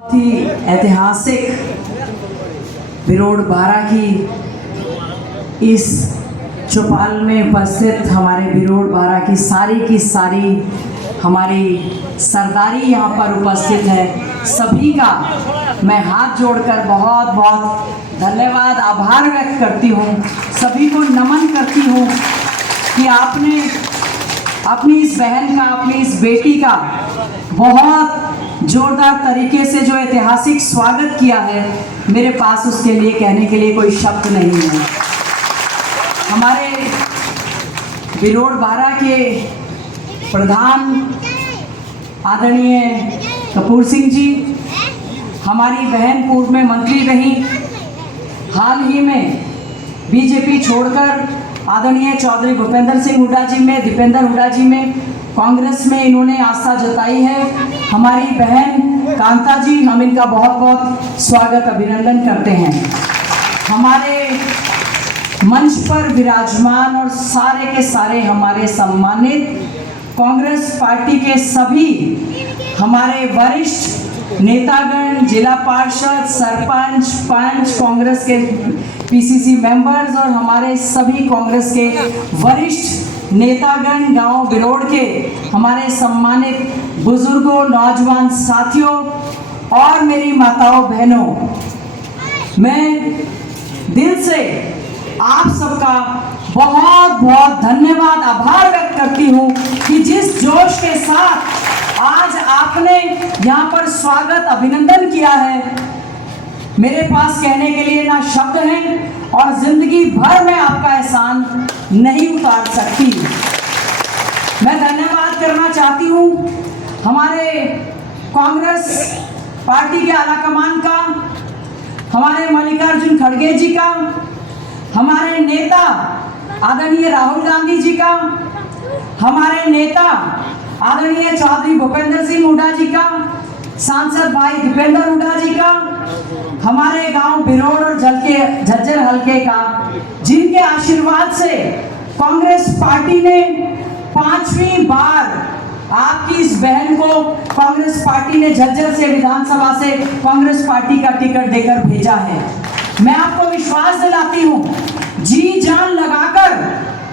बहुत ही ऐतिहासिक बिरोड़ 12 की इस चौपाल में उपस्थित हमारे बिरोड़ 12 की सारी हमारी सरदारी यहाँ पर उपस्थित है। सभी का मैं हाथ जोड़कर बहुत बहुत धन्यवाद आभार व्यक्त करती हूँ। सभी को नमन करती हूँ कि आपने अपनी इस बहन का, अपनी इस बेटी का बहुत जोरदार तरीके से जो ऐतिहासिक स्वागत किया है। मेरे पास उसके लिए कहने के लिए कोई शब्द नहीं है। हमारे बिरोड़ 12 के प्रधान आदरणीय कपूर सिंह जी, हमारी बहन पूर्व में मंत्री रही, हाल ही में बीजेपी छोड़कर आदरणीय चौधरी भूपेंद्र सिंह हुड्डा जी में, दीपेंद्र हुड्डा जी में कांग्रेस में इन्होंने आस्था जताई है। हमारी बहन कांता जी, हम इनका बहुत बहुत स्वागत अभिनंदन करते हैं। हमारे मंच पर विराजमान और सारे के सारे हमारे सम्मानित कांग्रेस पार्टी के सभी हमारे वरिष्ठ नेतागण, जिला पार्षद, सरपंच, पंच, कांग्रेस के पीसीसी मेंबर्स और हमारे सभी कांग्रेस के वरिष्ठ नेतागण, गांव बिरोड़ के हमारे सम्मानित बुजुर्गों, नौजवान साथियों और मेरी माताओं बहनों, मैं दिल से आप सबका बहुत बहुत धन्यवाद आभार व्यक्त करती हूँ कि जिस जोश के साथ आज आपने यहाँ पर स्वागत अभिनंदन किया है, मेरे पास कहने के लिए ना शब्द हैं और जिंदगी भर में आपका एहसान नहीं उतार सकती। मैं धन्यवाद करना चाहती हूँ हमारे कांग्रेस पार्टी के आलाकमान का, हमारे मल्लिकार्जुन खड़गे जी का, हमारे नेता आदरणीय राहुल गांधी जी का, हमारे नेता आदरणीय चौधरी भूपेंद्र सिंह हुड्डा जी का, सांसद भाई दीपेंद्र हुड्डा जी का, हमारे गांव बिरोड़ और झज्जर हलके का, जिनके आशीर्वाद से कांग्रेस पार्टी ने 5वीं बार आपकी इस बहन को कांग्रेस पार्टी ने झज्जर से विधानसभा से कांग्रेस पार्टी का टिकट देकर भेजा है। मैं आपको विश्वास दिलाती हूँ, जी जान लगाकर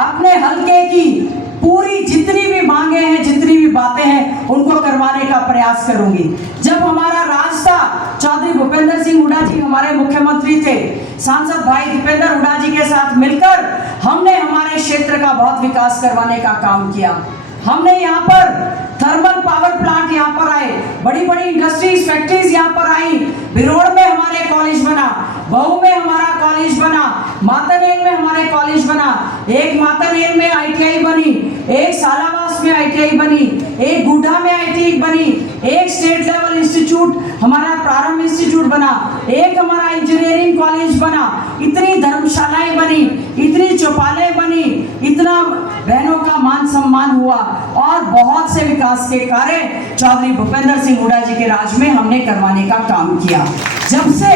अपने हलके की पूरी जितनी भी मांगे हैं, जितनी भी बातें हैं, उनको करवाने का प्रयास करूंगी। जब हमारा राज था, चौधरी भूपेंद्र सिंह हुड्डा जी हमारे मुख्यमंत्री थे, सांसद भाई दीपेंद्र हुड्डा जी के साथ मिलकर हमने हमारे क्षेत्र का बहुत विकास करवाने का काम किया। हमने यहाँ पर थर्मल पावर प्लांट यहाँ पर आए, बड़ी बड़ी इंडस्ट्रीज, फैक्ट्रीज यहाँ पर आई। बिरोड़ में हमारे कॉलेज बना, बहू में हमारा कॉलेज बना, मातानेर में हमारे कॉलेज बना, एक मातानेर में आईटीआई बनी, एक सालावास में आईटीआई बनी, एक गुड्डा में आईटीआई बनी, एक स्टेट लेवल इंस्टीट्यूट हमारा प्रारंभ इंस्टीट्यूट बना, एक हमारा इंजीनियरिंग कॉलेज बना, इतनी धर्मशालाएं बनी, इतनी चौपालें बनी, इतना बहनों का मान सम्मान हुआ और बहुत से विकास के कार्य चौधरी भूपेंद्र सिंह हुड्डा जी के राज में हमने करवाने का काम किया। जब से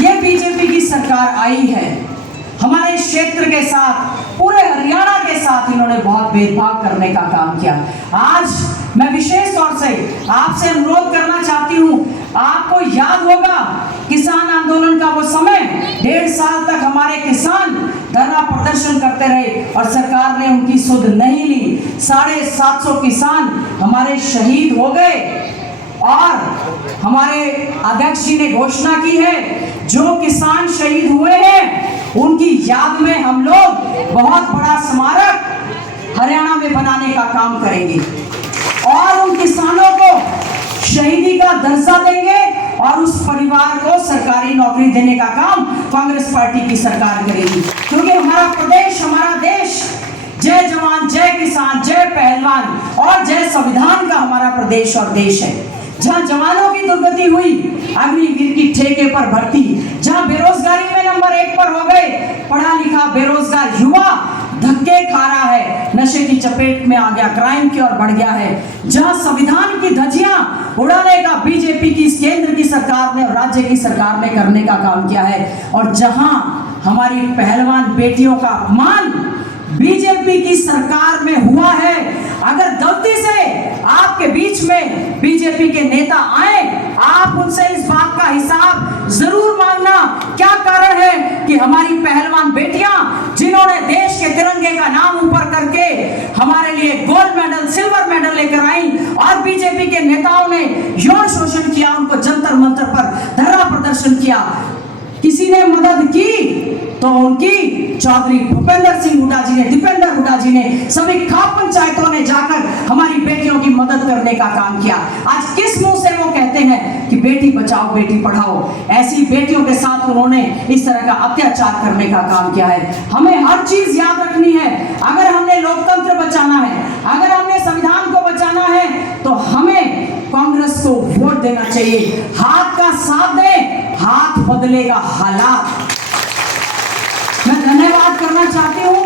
ये बीजेपी की सरकार आई है, हमारे क्षेत्र के साथ, पूरे हरियाणा के साथ इन्होंने बहुत भेदभाव करने का काम किया। आज मैं विशेष तौर से आपसे अनुरोध करना चाहती हूँ, आपको याद होगा किसान आंदोलन का वो समय, 1.5 साल तक हमारे किसान धरना प्रदर्शन करते रहे और सरकार ने उनकी सुध नहीं ली। 750 किसान हमारे शहीद हो गए और हमारे अध्यक्ष जी ने घोषणा की है, जो किसान शहीद हुए हैं उनकी याद में हम लोग बहुत बड़ा स्मारक हरियाणा में बनाने का काम करेंगे और उन किसानों को शहीदी का दर्जा देंगे और उस परिवार को सरकारी नौकरी देने का काम कांग्रेस पार्टी की सरकार करेगी। क्योंकि हमारा प्रदेश, हमारा देश जय जवान, जय किसान, जय पहलवान और जय संविधान का हमारा प्रदेश और देश है। जहाँ जवानों की दुर्गति हुई, अग्निवीर की ठेके पर भर्ती, जहाँ बेरोजगारी में नंबर 1 पर हो गए, पढ़ा लिखा बेरोजगार युवा धक्के खा रहा है, नशे की चपेट में आ गया, क्राइम की ओर बढ़ गया है, जहाँ संविधान की धज्जियां उड़ाने का बीजेपी की केंद्र की सरकार ने और राज्य की सरकार ने करने का काम किया है, और जहाँ हमारी पहलवान बेटियों का अपमान बीजेपी की सरकार में हुआ है। अगर गलती से आपके बीच में बीजेपी के नेता आए, आप उनसे इस बात का हिसाब जरूर मांगना। क्या कारण है कि हमारी पहलवान बेटियां जिन्होंने देश के तिरंगे का नाम ऊपर करके हमारे लिए गोल्ड मेडल, सिल्वर मेडल लेकर आई, और बीजेपी के नेताओं ने यौन शोषण किया, उनको जंतर मंतर पर धरना प्रदर्शन किया। किसी ने मदद की तो उनकी चौधरी भूपेंद्र सिंह हुड्डा जी ने, दीपेंद्र हुड्डा जी ने, सभी खाप पंचायतों ने जाकर हमारी बेटियों की मदद करने का काम किया। आज किस मुंह से वो कहते हैं कि बेटी बचाओ बेटी पढ़ाओ? ऐसी बेटियों के साथ उन्होंने इस तरह का अत्याचार करने का काम किया है। हमें हर चीज याद रखनी है। अगर हमने लोकतंत्र बचाना है, अगर हमने संविधान को बचाना है, तो हमें कांग्रेस को वोट देना चाहिए। हाथ का साथ दें, हाथ बदलेगा हालात। मैं धन्यवाद करना चाहती हूं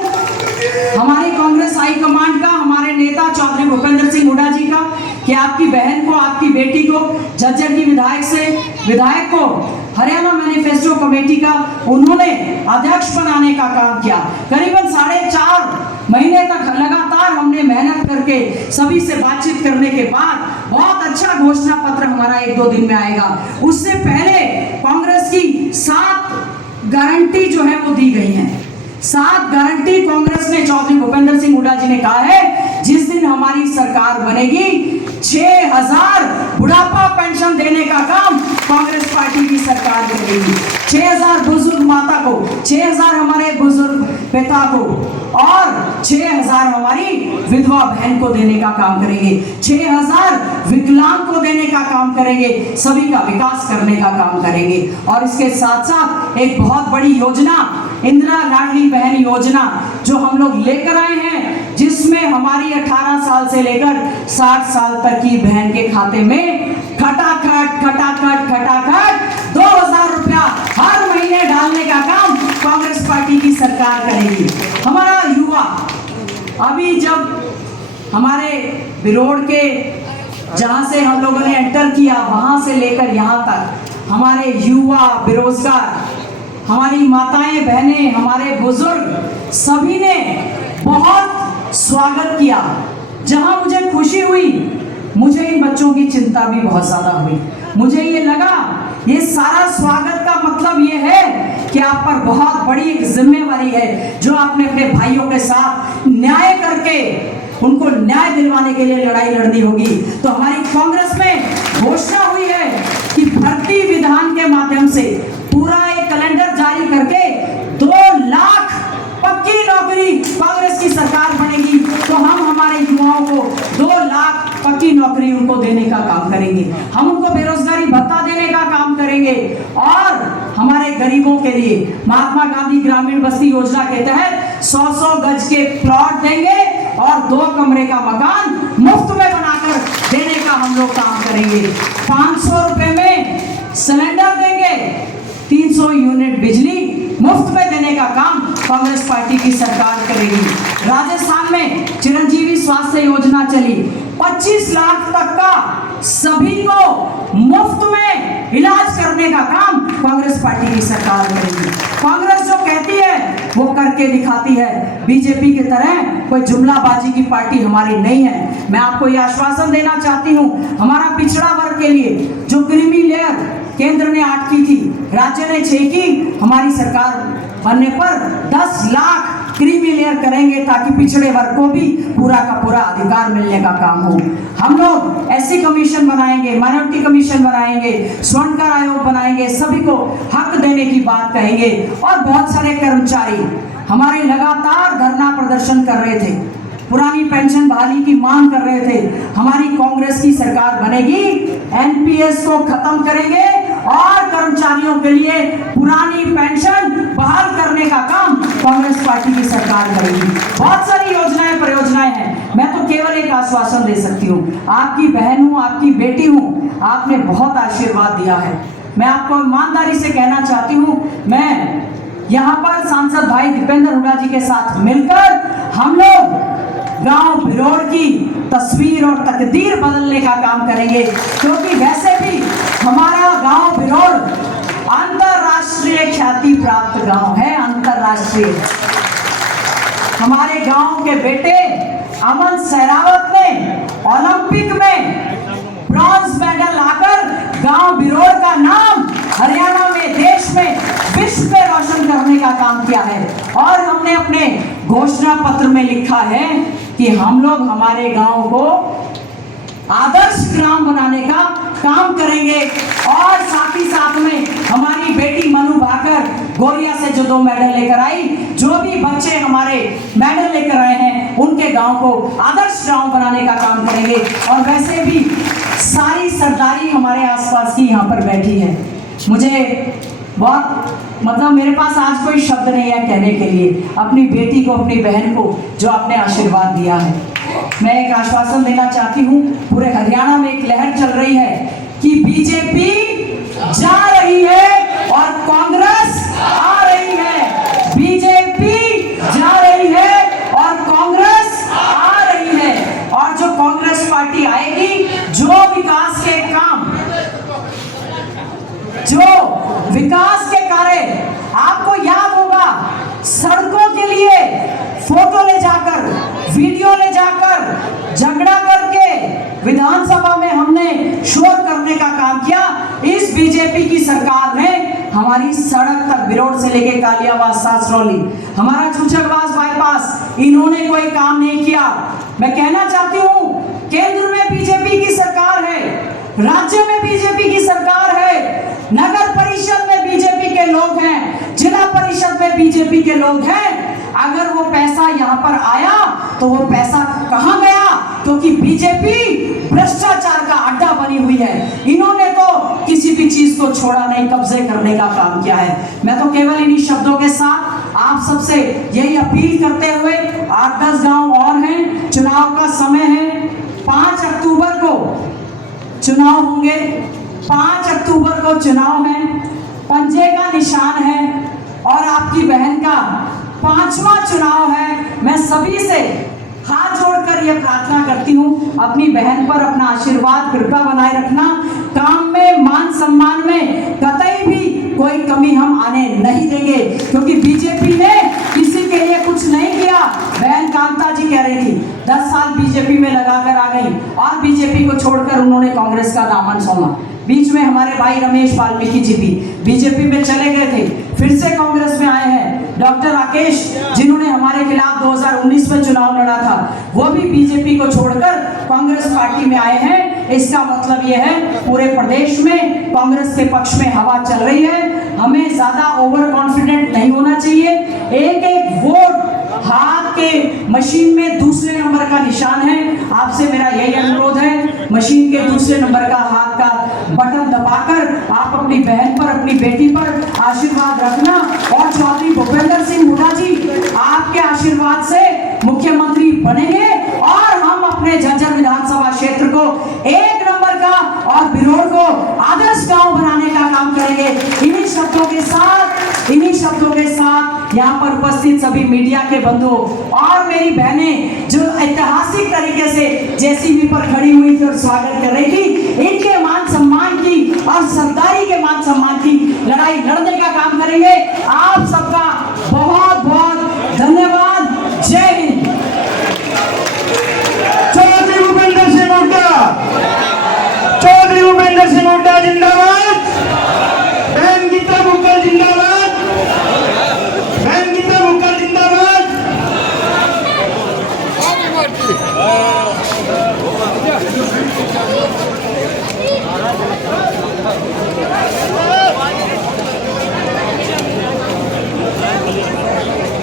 हमारी कांग्रेस हाईकमांड का, हमारे नेता चौधरी भूपेंद्र सिंह हुड्डा जी का, कि आपकी बहन को, आपकी बेटी को, झज्जर की विधायक को हरियाणा मैनिफेस्टो कमेटी का उन्होंने अध्यक्ष बनाने का काम किया। करीबन 4.5 महीने तक लगातार हमने मेहनत करके सभी से बातचीत करने के बाद बहुत अच्छा घोषणा पत्र हमारा 1-2 दिन में आएगा। उससे पहले कांग्रेस की 7 गारंटी जो है वो दी गई है। 7 गारंटी कांग्रेस ने, चौधरी भूपेंद्र सिंह हुड्डा जी ने कहा है, जिस दिन हमारी सरकार बनेगी 6000 बुढ़ापा पेंशन देने का काम कांग्रेस पार्टी की सरकार करेगी। 6000 बुजुर्ग माता को, 6000 हमारे बुजुर्ग पिता को, और 6000 हमारी विधवा बहन को देने का काम करेंगे। 6000 विकलांग को देने का काम करेंगे। सभी का विकास करने का काम करेंगे। और इसके साथ साथ एक बहुत बड़ी योजना, इंदिरा लाडली बहन योजना, जो हम लोग लेकर आए हैं, जिसमें हमारी 18 साल से लेकर 60 साल तक की बहन के खाते में खटाखट 2000 रुपया हर महीने डालने का काम कांग्रेस पार्टी की सरकार करेगी। हमारा युवा, अभी जब हमारे बिरोड़ के जहां से हम लोगों ने एंटर किया, वहां से लेकर यहां तक हमारे युवा, बेरोजगार, हमारी माताएं, बहनें, हमारे बुजुर्ग, सभी ने बहुत स्वागत किया। जहां मुझे खुशी हुई, मुझे इन बच्चों की चिंता भी बहुत ज्यादा हुई। मुझे ये लगा, ये सारा स्वागत का मतलब ये है कि आप पर बहुत बड़ी एक जिम्मेवारी है, जो आपने अपने भाइयों के साथ न्याय करके उनको न्याय दिलवाने के लिए लड़ाई लड़नी होगी। तो हमारी कांग्रेस में घोषणा हुई है कि भर्ती विधान के माध्यम से पूरा एक कैलेंडर जारी करके 2 लाख पक्की नौकरी कांग्रेस की सरकार बनेगी, तो हम हमारे युवाओं को 2 लाख पक्की नौकरी उनको देने का काम करेंगे। हम उनको बेरोजगारी भत्ता देने का काम करेंगे, और हमारे गरीबों के लिए महात्मा गांधी ग्रामीण बस्ती योजना के तहत 100 गज के प्लॉट देंगे और 2 कमरे का मकान मुफ्त में बनाकर देने का हम लोग काम करेंगे। 500 रुपए में सिलेंडर देंगे, 300 यूनिट बिजली मुफ्त में देने का काम कांग्रेस पार्टी की सरकार करेगी। राजस्थान में चिरंजीवी स्वास्थ्य योजना चली, 25 लाख तक का सभी को मुफ्त में इलाज करने का काम कांग्रेस पार्टी की सरकार करेगी। कांग्रेस जो कहती है वो करके दिखाती है। बीजेपी की तरह कोई जुमलाबाजी की पार्टी हमारी नहीं है। मैं आपको ये आश्वासन देना चाहती हूँ, हमारा पिछड़ा वर्ग के लिए जो क्रीमी लेयर केंद्र ने 8 की थी, राज्य ने 6 की, हमारी सरकार बनने पर 10 लाख क्रीमी लेयर करेंगे, ताकि पिछड़े वर्ग को भी पूरा का पूरा अधिकार मिलने का काम हो। हम लोग एससी कमीशन बनाएंगे, माइनॉरिटी कमीशन बनाएंगे, स्वर्णकार आयोग बनाएंगे, सभी को हक देने की बात कहेंगे। और बहुत सारे कर्मचारी हमारे लगातार धरना प्रदर्शन कर रहे थे, पुरानी पेंशन बहाली की मांग कर रहे थे। हमारी कांग्रेस की सरकार बनेगी, एनपीएस को खत्म करेंगे और कर्मचारियों के लिए पुरानी पेंशन बहाल करने का काम कांग्रेस पार्टी की सरकार करेगी। बहुत सारी योजनाएं, परियोजनाएं हैं। मैं तो केवल एक आश्वासन दे सकती हूँ, आपकी बहन हूँ, आपकी बेटी हूँ, आपने बहुत आशीर्वाद दिया है। मैं आपको ईमानदारी से कहना चाहती हूँ, मैं यहाँ पर सांसद भाई दीपेंद्र हुड्डा जी के साथ मिलकर हम लोग गांव बिरोड़ की तस्वीर और तकदीर बदलने का काम करेंगे, क्योंकि वैसे भी हमारा गांव बिरोड़ अंतरराष्ट्रीय ख्याति प्राप्त गांव है। अंतरराष्ट्रीय हमारे गांव के बेटे अमन सहरावत ने ओलंपिक में ब्रॉन्ज मेडल लाकर गांव बिरोड़ का नाम हरियाणा में, देश में, विश्व में रोशन करने का काम किया है। और हमने अपने घोषणा पत्र में लिखा है कि हम लोग हमारे गांव को आदर्श ग्राम बनाने का काम करेंगे। और साथ ही साथ में हमारी बेटी मनु भाकर गोरिया से जो 2 मेडल लेकर आई, जो भी बच्चे हमारे मेडल लेकर आए हैं, उनके गांव को आदर्श गांव बनाने का काम करेंगे। और वैसे भी सारी सरदारी हमारे आसपास की यहाँ पर बैठी है। मुझे बहुत मतलब मेरे पास आज कोई शब्द नहीं है कहने के लिए अपनी बेटी को, अपनी बहन को जो आपने आशीर्वाद दिया है। मैं एक आश्वासन देना चाहती हूँ, पूरे हरियाणा में एक लहर चल रही है कि बीजेपी जा रही है और कांग्रेस आ रही है। बीजेपी जा रही है और कांग्रेस आ रही है। और जो कांग्रेस पार्टी आएगी, जो विकास के काम, जो विकास के कार्य, आपको याद होगा सड़कों के लिए फोटो ले जाकर, वीडियो ले जाकर, झगड़ा करके विधानसभा में हमने शोर करने का काम किया। इस बीजेपी की सरकार ने हमारी सड़क तक बिरोड़ से लेके कालियावास, सासरौली, हमारा चूचकवास बाईपास, इन्होंने कोई काम नहीं किया। मैं कहना चाहती हूँ, केंद्र में बीजेपी की सरकार है, राज्य में बीजेपी की सरकार है, नगर परिषद में बीजेपी के लोग हैं, जिला परिषद में बीजेपी के लोग हैं। अगर वो पैसा यहाँ पर आया तो वो पैसा कहाँ गया? क्योंकि बीजेपी भ्रष्टाचार का अड्डा बनी हुई है। इन्होंने तो किसी भी चीज को छोड़ा नहीं, कब्जे करने का काम किया है। मैं तो केवल इन्हीं शब्दों के साथ आप सबसे यही अपील करते हुए, 8-10 गांव और हैं, चुनाव का समय है, 5 अक्टूबर को चुनाव होंगे, 5 अक्टूबर को चुनाव है, पंजे का निशान है और आपकी बहन का 5वां चुनाव है। मैं सभी से हाथ जोड़कर यह प्रार्थना करती हूँ, अपनी बहन पर अपना आशीर्वाद कृपा बनाए रखना। काम में, मान सम्मान में कतई भी कोई कमी हम आने नहीं देंगे, क्योंकि बीजेपी ने किसी के लिए कुछ नहीं किया। बहन कांता जी कह रही थी 10 साल बीजेपी में लगाकर आ गई और बीजेपी को छोड़कर उन्होंने कांग्रेस का दामन सोमा। बीच में हमारे भाई रमेश वाल्मीकि जी भी बीजेपी में चले गए थे, फिर से कांग्रेस में आए हैं। डॉक्टर राकेश, जिन्होंने हमारे खिलाफ 2019 में चुनाव लड़ा था, वो भी बीजेपी को छोड़कर कांग्रेस पार्टी में आए हैं। इसका मतलब यह है पूरे प्रदेश में कांग्रेस के पक्ष में हवा चल रही है। हमें ज्यादा ओवर कॉन्फिडेंट नहीं होना चाहिए। एक एक वोट हाथ के मशीन में दूसरे नंबर का निशान है। आपसे मेरा यही अनुरोध है, मशीन के दूसरे नंबर का हाथ का बटन दबाकर आप अपनी बहन पर, अपनी बेटी पर आशीर्वाद रखना। और चौधरी भूपेंद्र सिंह हुड्डा जी, आपके आशीर्वाद से मुख्यमंत्री बनेंगे और हम अपने झज्जर विधानसभा क्षेत्र को 1 नंबर का और बिरोड़ को आदर्श गांव बनाने का काम करेंगे। इन्हीं शब्दों के साथ यहाँ पर उपस्थित सभी मीडिया के बंधु और मेरी बहनें जो ऐतिहासिक तरीके से जेसीबी पर खड़ी हुई थी और स्वागत कर रही थी, इनके मान सम्मान की और सरदारी के मान सम्मान की लड़ाई लड़ने का काम करेंगे। आप सबका बहुत बहुत धन्यवाद। जय हिंद। चौधरी भूपेंद्र सिंह हुड्डा, चौधरी भूपेंद्र सिंह हुड्डा जिंदाबाद। बहन गीता भुक्कल जिंदाबाद, बहन गीता भुक्कल जिंदाबाद।